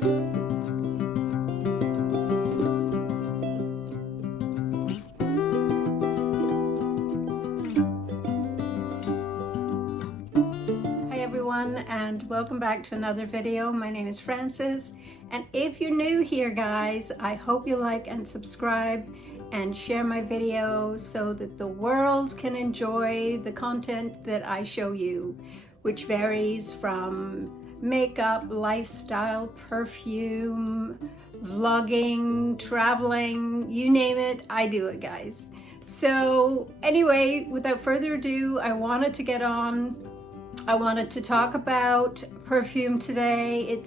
And welcome back to another video. My name is Frances, and if you're new here, guys, I hope you like and subscribe and share my videos so that the world can enjoy the content that I show you, which varies from makeup, lifestyle, perfume, vlogging, traveling, you name it, I do it, guys. So anyway, without further ado, I wanted to talk about perfume today.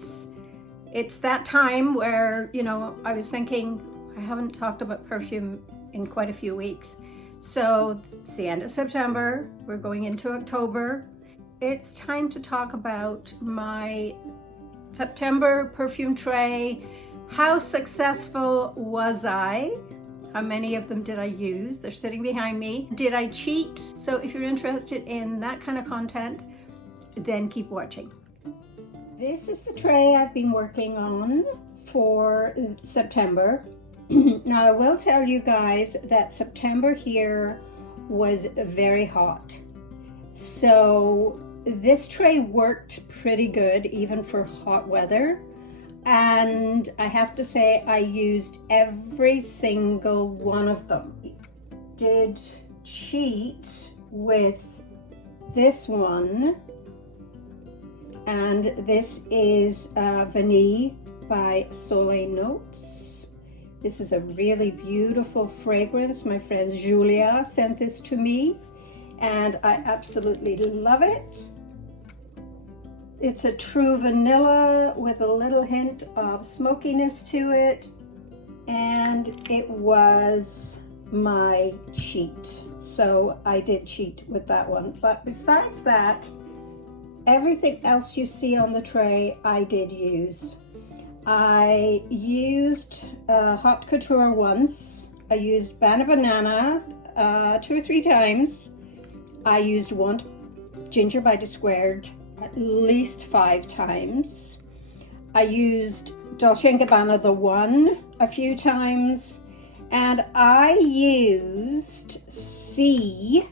It's that time where, you know, I was thinking I haven't talked about perfume in quite a few weeks. So it's the end of September, we're going into October. It's time to talk about my September perfume tray. How successful was I? How many of them did I use? They're sitting behind me. Did I cheat? So if you're interested in that kind of content, then keep watching. This is the tray I've been working on for September. Now I will tell you guys that September here was very hot. So this tray worked pretty good even for hot weather. And I have to say I used every single one of them. Did cheat with this one. And this is Vanille by Soleil Notes. This is a really beautiful fragrance. My friend Julia sent this to me and I absolutely love it. It's a true vanilla with a little hint of smokiness to it, and it was my cheat. So I did cheat with that one. But besides that, everything else you see on the tray, I did use. I used Haute Couture once. I used Banana 2 or 3 times. I used one Ginger by D Squared at least 5 times. I used Dolce & Gabbana The One a few times. And I used C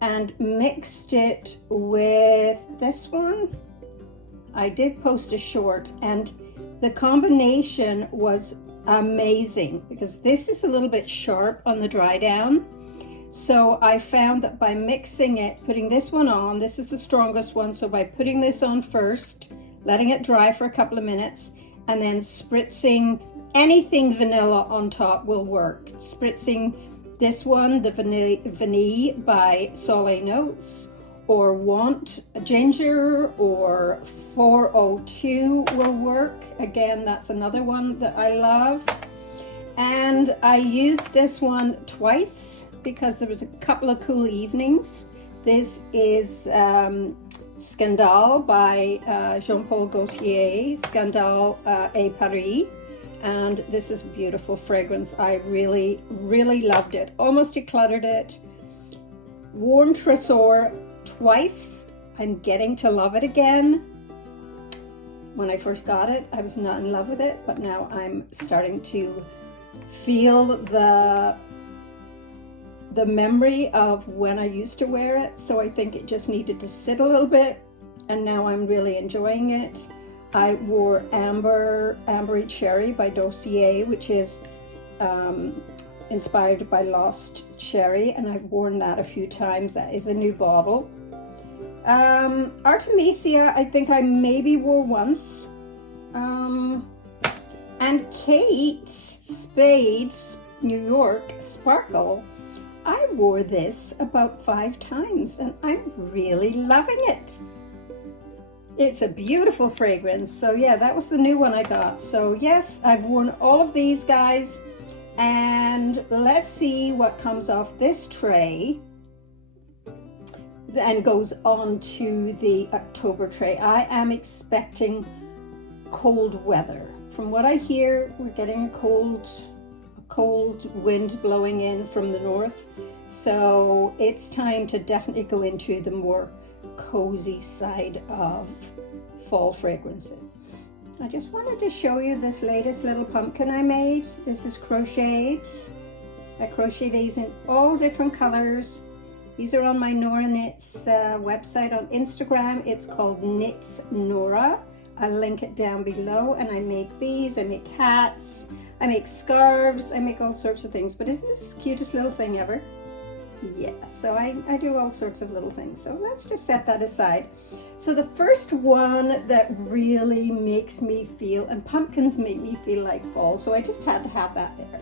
and mixed it with this one. I did post a short and the combination was amazing because this is a little bit sharp on the dry down. So I found that by mixing it, putting this one on, this is the strongest one, so by putting this on first, letting it dry for a couple of minutes, and then spritzing anything vanilla on top will work. Spritzing this one, the Vanille by Soleil Notes, or Want Ginger, or 402 will work. Again, that's another one that I love. And I used this one twice because there was a couple of cool evenings. This is Scandale by Jean-Paul Gaultier, Scandale et Paris. And this is a beautiful fragrance. I really, really loved it. Almost decluttered it. Worn Tresor twice. I'm getting to love it again. When I first got it, I was not in love with it, but now I'm starting to feel the memory of when I used to wear it. So I think it just needed to sit a little bit, and now I'm really enjoying it. I wore Ambery Cherry by Dossier, which is inspired by Lost Cherry, and I've worn that a few times. That is a new bottle. Artemisia, I think I maybe wore once. And Kate Spade's New York Sparkle, I wore this about 5 times, and I'm really loving it. It's a beautiful fragrance. So yeah, that was the new one I got. So yes, I've worn all of these, guys. And let's see what comes off this tray and goes on to the October tray. I am expecting cold weather. From what I hear, we're getting a cold wind blowing in from the north. So it's time to definitely go into the more cozy side of fall fragrances. I just wanted to show you this latest little pumpkin I made. This is crocheted. I crochet these in all different colors. These are on my Nora Knits website on Instagram. It's called Knits Nora. I'll link it down below, and I make these, I make hats, I make scarves, I make all sorts of things. But isn't this the cutest little thing ever? Yeah, so I do all sorts of little things. So let's just set that aside. So the first one that really makes me feel, and pumpkins make me feel like fall, so I just had to have that there.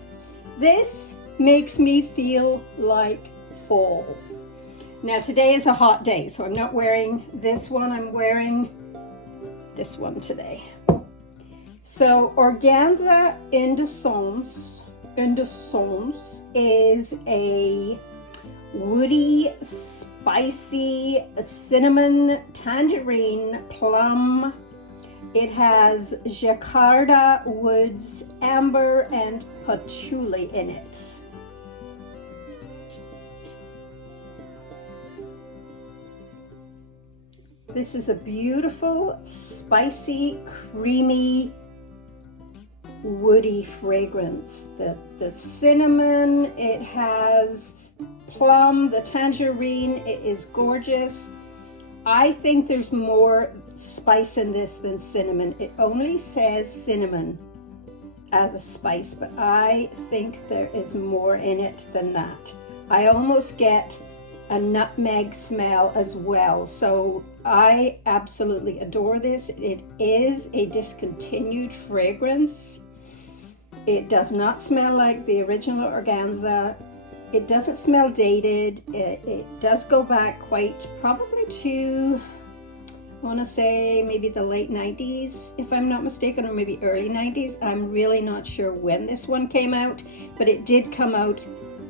This makes me feel like fall. Now today is a hot day, so I'm not wearing this one, I'm wearing this one today. So organza indecence is a woody, spicy, cinnamon, tangerine, plum. It has jacarda woods, amber, and patchouli in it. This is a beautiful, spicy, creamy, woody fragrance. The cinnamon, it has plum, the tangerine, it is gorgeous. I think there's more spice in this than cinnamon. It only says cinnamon as a spice, but I think there is more in it than that. I almost get a nutmeg smell as well. So I absolutely adore this. It is a discontinued fragrance. It does not smell like the original organza. It doesn't smell dated. It does go back quite probably to, I want to say maybe the late 90s, if I'm not mistaken, or maybe early 90s. I'm really not sure when this one came out, but it did come out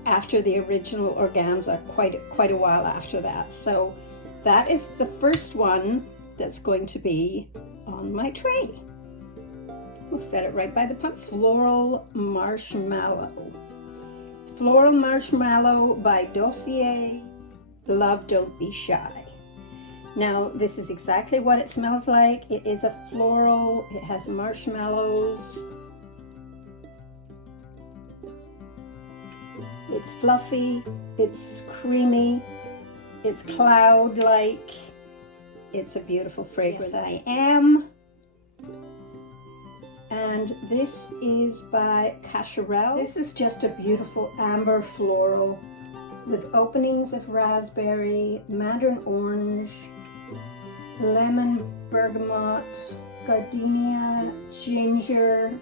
after the original organza, quite a while after that. So that is the first one that's going to be on my tray. We'll set it right by the pump. Floral Marshmallow. Floral Marshmallow by Dossier. Love, Don't Be Shy. Now this is exactly what it smells like. It is a floral, it has marshmallows. It's fluffy, it's creamy, it's cloud-like. It's a beautiful fragrance. Yes, I am. And this is by Cacharel. This is just a beautiful amber floral with openings of raspberry, mandarin orange, lemon, bergamot, gardenia, ginger,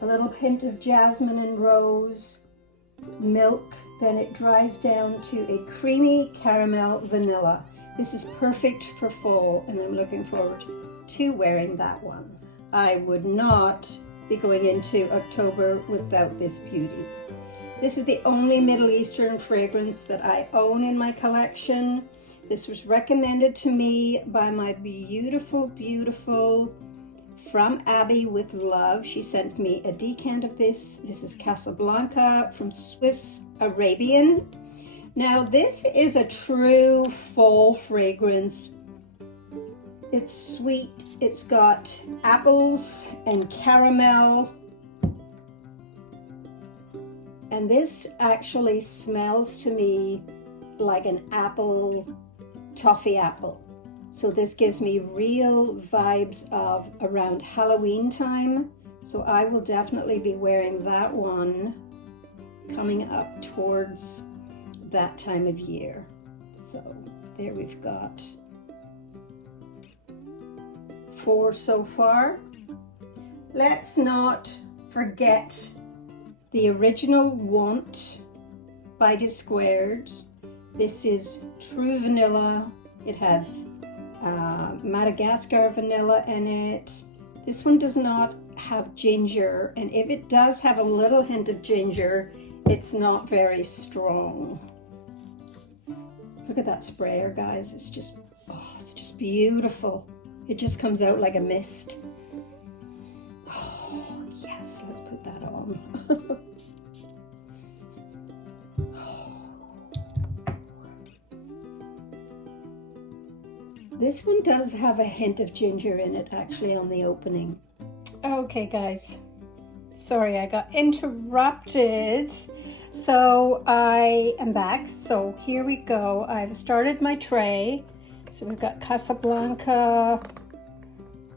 a little hint of jasmine and rose, milk. Then it dries down to a creamy caramel vanilla. This is perfect for fall, and I'm looking forward to wearing that one. I would not be going into October without this beauty. This is the only Middle Eastern fragrance that I own in my collection. This was recommended to me by my beautiful From Abby with Love. She sent me a decant of this. This is Casablanca from Swiss Arabian. Now this is a true fall fragrance. It's sweet, it's got apples and caramel. And this actually smells to me like an apple, toffee apple. So this gives me real vibes of around Halloween time. So I will definitely be wearing that one coming up towards that time of year. So there we've got 4 so far. Let's not forget the original Want by D Squared. This is true vanilla. It has Madagascar vanilla in it. This one does not have ginger, and if it does have a little hint of ginger, it's not very strong. Look at that sprayer, guys. It's just beautiful. It just comes out like a mist. Oh, yes, let's put that on. This one does have a hint of ginger in it, actually, on the opening. Okay guys, sorry I got interrupted. So I am back. So here we go. I've started my tray. So we've got Casablanca,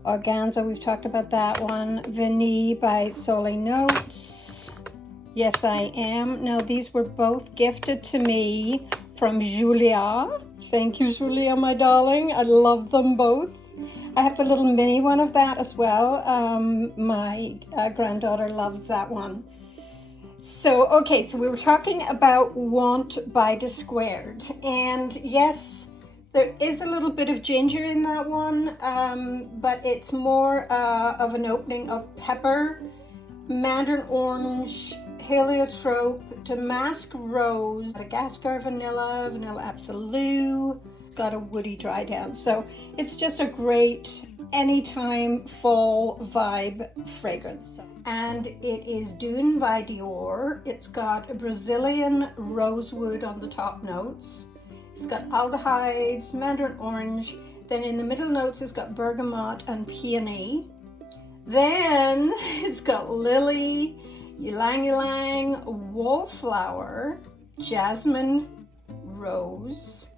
Organza, we've talked about that one. Vanille by Soleil Notes. Yes, I am. Now these were both gifted to me from Julia. Thank you, Julia, my darling. I love them both. I have the little mini one of that as well. My granddaughter loves that one. So, okay, so we were talking about Want by the Squared. And yes, there is a little bit of ginger in that one, but it's more of an opening of pepper, mandarin orange, heliotrope, damask rose, Madagascar vanilla, vanilla absolute. It's got a woody dry down. So it's just a great anytime fall vibe fragrance. And it is Dune by Dior. It's got a Brazilian rosewood on the top notes. It's got aldehydes, mandarin orange. Then in the middle notes, it's got bergamot and peony. Then it's got lily, ylang ylang, wallflower, jasmine, rose.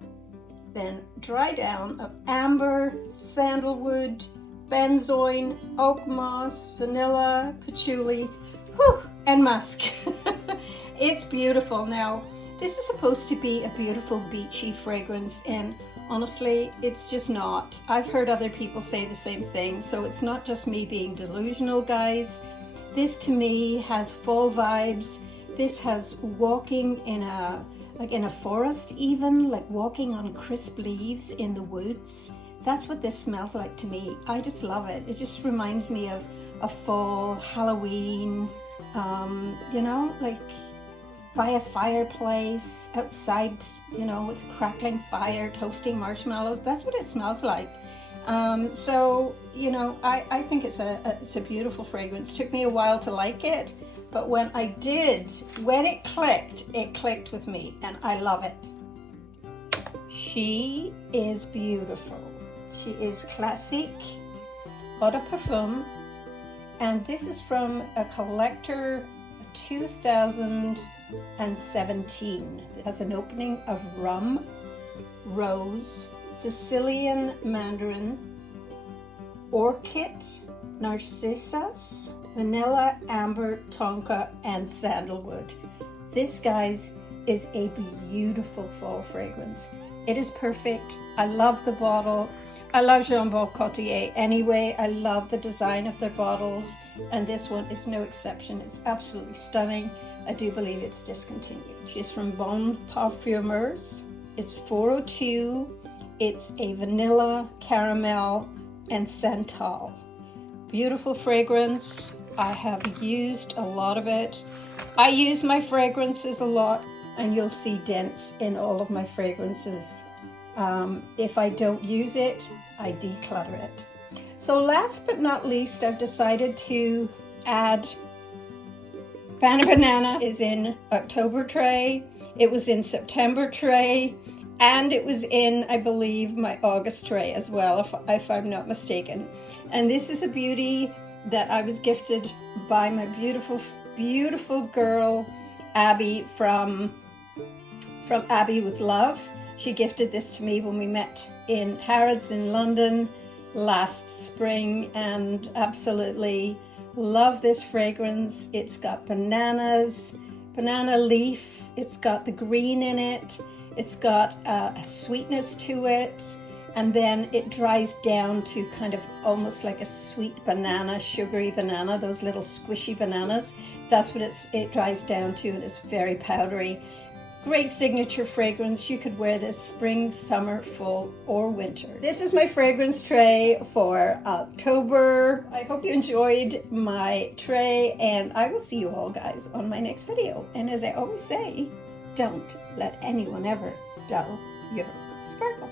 Then dry down of amber, sandalwood, benzoin, oak moss, vanilla, patchouli, and musk. It's beautiful. Now, this is supposed to be a beautiful beachy fragrance, and honestly, it's just not. I've heard other people say the same thing, so it's not just me being delusional, guys. This to me has fall vibes. This has walking in a forest, even like walking on crisp leaves in the woods. That's what this smells like to me. I just love it. It just reminds me of a fall, Halloween, you know, like by a fireplace outside, you know, with a crackling fire, toasting marshmallows. That's what it smells like. So, you know, I think it's a beautiful fragrance. It took me a while to like it, but when I did, when it clicked with me, and I love it. She is beautiful. She is classique, eau de parfum, and this is from a collector 2017. It has an opening of rum, rose, Sicilian mandarin, orchid, narcissus, vanilla, amber, tonka, and sandalwood. This, guys, is a beautiful fall fragrance. It is perfect. I love the bottle. I love Jean Paul Gaultier anyway. I love the design of their bottles, and this one is no exception. It's absolutely stunning. I do believe it's discontinued. She's from Bon Parfumeurs. It's 402. It's a vanilla, caramel, and santal. Beautiful fragrance. I have used a lot of it. I use my fragrances a lot, and you'll see dents in all of my fragrances. If I don't use it, I declutter it. So last but not least, I've decided to add Banana is in October tray. It was in September tray, and it was in, I believe, my August tray as well, if I'm not mistaken. And this is a beauty that I was gifted by my beautiful, beautiful girl, Abby from Abby with Love. She gifted this to me when we met in Harrods in London last spring, and absolutely love this fragrance. It's got bananas, banana leaf. It's got the green in it. It's got a sweetness to it. And then it dries down to kind of almost like a sweet banana, sugary banana, those little squishy bananas. That's what it dries down to, and it's very powdery. Great signature fragrance. You could wear this spring, summer, fall, or winter. This is my fragrance tray for October. I hope you enjoyed my tray, and I will see you all, guys, on my next video. And as I always say, don't let anyone ever dull your sparkle.